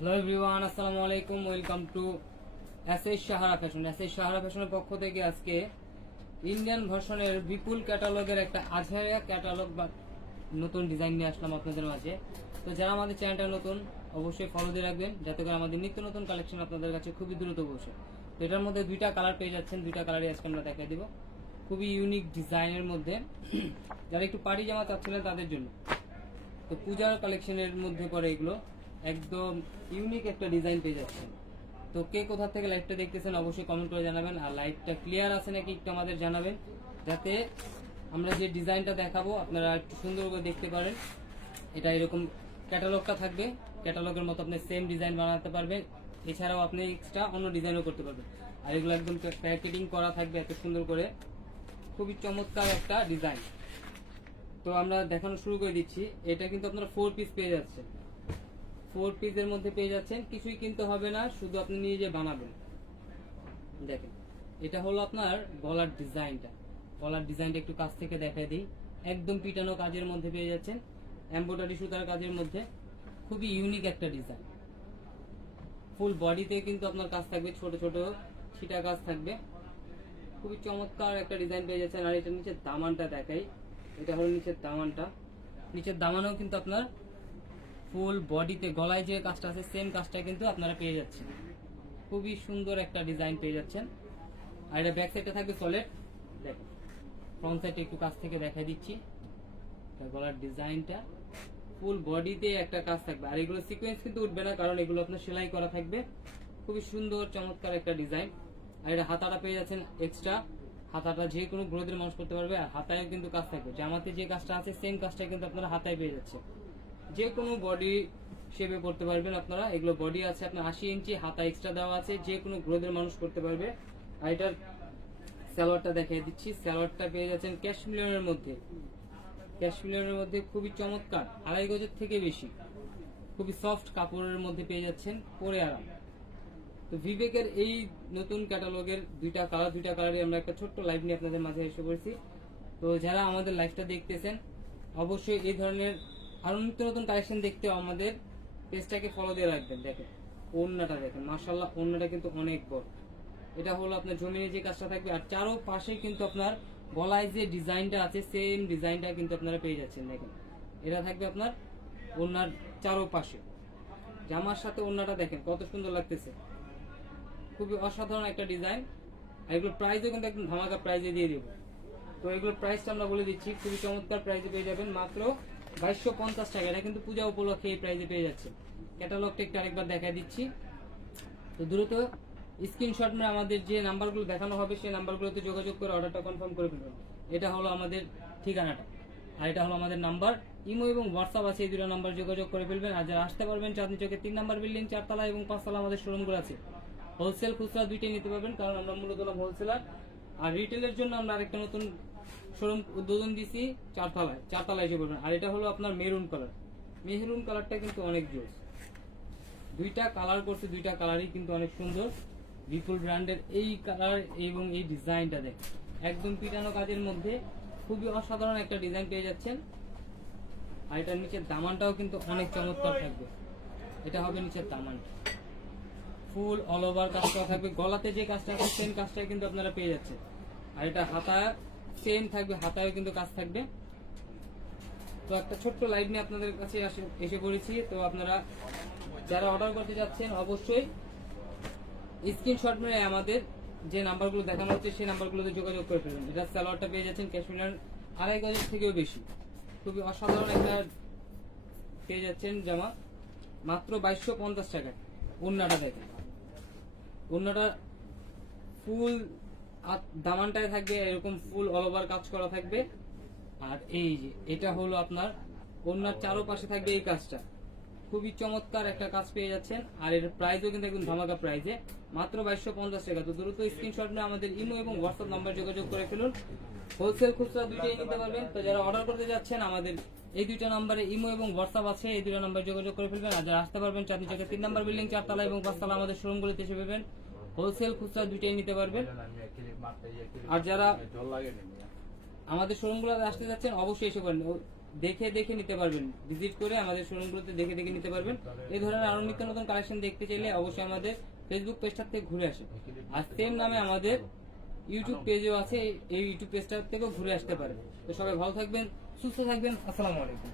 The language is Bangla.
হ্যালো এভরিওয়ান আসসালামু আলাইকুম welcome to S S Sahara fashion S S Sahara ফ্যাশনের পক্ষ থেকে আজকে ইন্ডিয়ান ভার্সনের বিপুল ক্যাটালগের একটা আঝারিয়া ক্যাটালগ বা নতুন ডিজাইন নিয়ে আসলাম আপনাদের মাঝে। তো যারা আমাদের চ্যানেলটা নতুন, অবশ্যই ফলো দিয়ে রাখবেন, যাতে করে আমাদের নিত্য নতুন কালেকশন আপনাদের কাছে খুবই দ্রুত পৌঁছে। তো এটার মধ্যে দুইটা কালার পেয়ে যাচ্ছেন, দুইটা কালারই আজকে আমরা দেখাই দিব। খুবই ইউনিক ডিজাইনের মধ্যে। যারা একটু পার্টি জামা চাচ্ছিলেন তাদের জন্য। তো পূজার কালেকশনের মধ্যে পড়ে এগুলো। একদম ইউনিক একটা ডিজাইন পেয়ে যাচ্ছেন। তো কে কোথা থেকে লাইভটা দেখতেছেন অবশ্যই কমেন্ট করে জানাবেন আর লাইভটা ক্লিয়ার আছে নাকি একটু আমাদের জানাবেন, যাতে আমরা যে ডিজাইনটা দেখাবো আপনারা একটু সুন্দর করে দেখতে পারেন। এটা এরকম ক্যাটালগটা থাকবে ক্যাটালগের মতো আপনি সেম ডিজাইন বানাতে পারবেন। এছাড়াও আপনি এক্সট্রা অন্য ডিজাইনও করতে পারবেন। আর এগুলো একদম প্যাকেটিং করা থাকবে এত সুন্দর করে। খুবই চমৎকার একটা ডিজাইন তো আমরা দেখানো শুরু করে দিচ্ছি। এটা কিন্তু আপনারা ফোর পিস পেয়ে যাচ্ছেন। ফোর পিসের মধ্যে পেয়ে যাচ্ছেন। কিছুই কিনতে হবে না, শুধু আপনি নিজে বানাবেন। দেখেন, এটা হলো আপনার গলার ডিজাইনটা। গলার ডিজাইনটা একটু কাছ থেকে দেখাই দিই। একদম পিটানো কাজের মধ্যে পেয়ে যাচ্ছেন। এম্ব্রয়ডারি সুতার কাজের মধ্যে। খুবই ইউনিক একটা ডিজাইন ফুল বডিতে কিন্তু আপনার কাজ থাকবে, ছোট ছোট ছিটা কাজ থাকবে। খুবই চমৎকার একটা ডিজাইন পেয়ে যাচ্ছেন। আর এটা নিচের দামানটা দেখাই। এটা হলো নিচের দামানটা। নিচের দামানেও কিন্তু আপনার ফুল বডিতে গলায় যে কাজটা আছে সেম কাজটা কিন্তু আপনারা পেয়ে যাচ্ছেন। খুবই সুন্দর একটা ডিজাইন পেয়ে যাচ্ছেন। আর এটা ব্যাক সাইডটা থাকবে সলিড দেখো ফ্রন্ট সাইডে একটু কাছ থেকে দেখাই দিচ্ছি। গলার ডিজাইনটা ফুল বডিতে একটা কাজ থাকবে। আর এগুলো সিকোয়েন্স কিন্তু উঠবে না, কারণ এগুলো আপনার সেলাই করা থাকবে। খুবই সুন্দর, চমৎকার একটা ডিজাইন আর এটা হাতাটা পেয়ে যাচ্ছেন এক্সট্রা হাতাটা যে কোনো গ্রোথের মানুষ করতে পারবে। আর হাতায় কিন্তু কাজ থাকবে। জামাতে যে কাজটা আছে সেম কাজটা কিন্তু আপনারা হাতায় পেয়ে যাচ্ছে যে কোনো বডি শেপে করতে পারবেন আপনারা। এগুলো বডি আছে, আপনার আশি ইঞ্চি, হাতা এক্সট্রা দেওয়া আছে যে কোনো গ্রোথের মানুষ করতে পারবে। আর এটার স্যালোয়ারটা দেখিয়ে দিচ্ছি। স্যালোয়ারটা পেয়ে যাচ্ছেন ক্যাশমিলিয়নের মধ্যে। ক্যাশমিলিয়নের মধ্যে খুবই চমৎকার, আড়াই গজের থেকে বেশি। খুবই সফট কাপড়ের মধ্যে পেয়ে যাচ্ছেন, পরে আরাম। তো বিবেকের এই নতুন ক্যাটালগের দুইটা কালার দুইটা কালারই আমরা একটা ছোট্ট লাইভ নিয়ে আপনাদের মাঝে এসে পড়েছি। তো যারা আমাদের লাইভটা দেখতেছেন, অবশ্যই এই ধরনের আরও নিত্য নতুন কালেকশন দেখতে আমাদের পেজটাকে ফলো দিয়ে রাখবেন, দেখেন। ওড়নাটা দেখেন মার্শাল্লাহ ওড়নাটা কিন্তু অনেক বড়। এটা হলো আপনার জমিনে যে কাজটা থাকবে, আর চারো পাশে কিন্তু আপনার গলায় যে ডিজাইনটা আছে সেম ডিজাইনটা কিন্তু আপনারা পেয়ে যাচ্ছেন, দেখেন। এটা থাকবে আপনার ওড়নার চারো পাশে জামার সাথে ওড়নাটা দেখেন, কত সুন্দর লাগতেছে। খুবই অসাধারণ একটা ডিজাইন। আর এগুলোর প্রাইসও কিন্তু একদম ধামাকা প্রাইজে দিয়ে দেবো। তো এগুলোর প্রাইসটা আমরা বলে দিচ্ছি, খুবই চমৎকার প্রাইজে পেয়ে যাবেন। মাত্র বাইশশো পঞ্চাশ টাকা। এটা কিন্তু পূজা উপলক্ষে এই প্রাইজে পেয়ে যাচ্ছে। ক্যাটালগটা একটু আরেকবার দেখা দিচ্ছি। তো দ্রুত স্ক্রিনশট মেরে আমাদের যে নাম্বারগুলো দেখানো হবে, সেই নাম্বারগুলোতে যোগাযোগ করে অর্ডারটা কনফার্ম করে ফেলবেন এটা হলো আমাদের ঠিকানাটা। আর এটা হলো আমাদের নাম্বার। ইমো এবং হোয়াটসঅ্যাপ আছে, এই দুটো নাম্বার যোগাযোগ করে ফেলবেন। আর যারা আসতে পারবেন, চাঁদনি চোখের তিন নাম্বার বিল্ডিং চারতলা এবং পাঁচতলা আমাদের শোরুমগুলো আছে। হোলসেল খুচরা দুইটাই নিতে পারবেন, কারণ আমরা মূলত হলাম হোলসেলার আর রিটেলের জন্য আমরা আরেকটা নতুন শোরুম উদ্বোধন দিছি চারতলায় চারতলায় এসে পড়বেন আর এটা হলো আপনার মেরুন কালার মেহরুন কালারটা কিন্তু অনেক জোস। দুইটা কালার করছে, দুইটা কালারই কিন্তু অনেক সুন্দর। বিপুল ব্র্যান্ডের এই কালার এবং এই ডিজাইনটা দেখ একদম পিটানো কাজের মধ্যে খুবই অসাধারণ একটা ডিজাইন পেয়ে যাচ্ছেন। আর এটার নিচের দামানটাও কিন্তু অনেক চমৎকার থাকবে। এটা হবে নিচের দামান। ফুল অল ওভার কাজ করা থাকবে। গলাতে যে কাজটা আছে সেম কাজটাই কিন্তু আপনারা পেয়ে যাচ্ছেন। আর এটা হাতা সেম থাকবে হাতায় কিন্তু কাজ থাকবে। তো একটা ছোট্ট লাইভ নিয়ে আপনাদের কাছে এসে পড়েছি। তো আপনারা যারা অর্ডার করতে যাচ্ছেন, অবশ্যই স্ক্রিনশট মেরে আমাদের যে নাম্বারগুলো দেখানো হচ্ছে, সেই নাম্বারগুলোতে যোগাযোগ করে ফেলুন। এটা স্যালোয়ারটা পেয়ে যাচ্ছেন ক্যাশমিনার আড়াই গজের থেকেও বেশি। খুবই অসাধারণ একটা পেয়ে যাচ্ছেন জামা। মাত্র বাইশশো পঞ্চাশ টাকায়। ওড়নাটা দেখেন। ওড়নাটা ফুল দামানটায় থাকবে, এরকম ফুল অল ওভার কাজ করা থাকবে। আর এই যে, এটা হলো আপনার, ওড়নার চারোপাশে থাকবে এই কাজটা। খুবই চমৎকার একটা কাজ পেয়ে যাচ্ছেন। আর এর প্রাইসও কিন্তু একদম ধামাকা প্রাইজে মাত্র বাইশশো পঞ্চাশ টাকা। তো দ্রুত স্ক্রিনশট নিয়ে আমাদের ইমো এবং হোয়াটসঅ্যাপ নাম্বার যোগাযোগ করে ফেলুন। হোলসেল খুচরা দুইটাই নিতে পারবেন। তো যারা অর্ডার করতে যাচ্ছেন, আমাদের এই দুইটা নাম্বারে ইমো এবং হোয়াটসঅ্যাপ আছে। এই দুটো নাম্বার যোগাযোগ করে ফেলবেন। আর যারা আসতে পারবেন চাঁদনি চকের তিন নাম্বার বিল্ডিং চারতলা এবং পাঁচতলা আমাদের শোরুমগুলিতে এসে পাবেন। হোলসেল খুচরা দুইটাই নিতে পারবেন। আর যারা আমাদের শোরুমগুলোতে আসতে যাচ্ছেন, অবশ্যই এসে পারেন দেখে দেখে নিতে পারবেন। ভিজিট করে আমাদের শোরুমগুলোতে দেখে দেখে নিতে পারবেন। এই ধরনের আরও নিত্য নতুন কালেকশন দেখতে চাইলে অবশ্যই আমাদের ফেসবুক পেজটার থেকে ঘুরে আসুন। আর সেম নামে আমাদের ইউটিউব পেজও আছে। এই ইউটিউব পেজটার থেকেও ঘুরে আসতে পারেন। তো সবাই ভালো থাকবেন, সুস্থ থাকবেন। আসসালামু আলাইকুম।